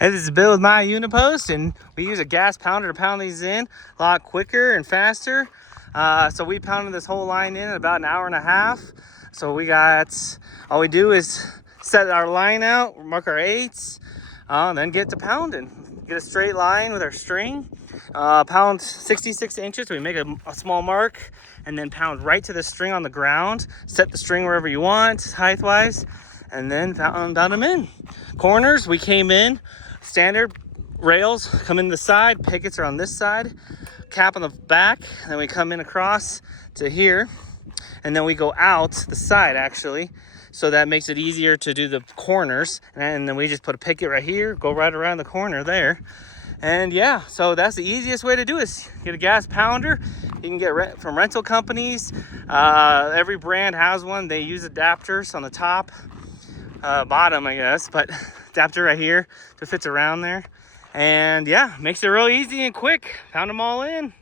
Hey, this is Bill with my UniPost, and we use a gas pounder to pound these in a lot quicker and faster. So we pounded this whole line in about an hour and a half. So all we do is set our line out, mark our eighths, then get to pounding. Get a straight line with our string, pound 66 inches. We make a small mark and then pound right to the string on the ground. Set the string wherever you want, height-wise, and then pound them in. Corners, we came in standard rails, come in the side, pickets are on this side, cap on the back, and then we come in across to here, and then we go out the side actually, so that makes it easier to do the corners. And then we just put a picket right here, go right around the corner there. And yeah, so that's the easiest way to do it. Get a gas pounder. You can get from rental companies. Every brand has one. They use adapters on the top, bottom, I guess, but adapter right here so it fits around there. And yeah, makes it real easy and quick. Pound them all in.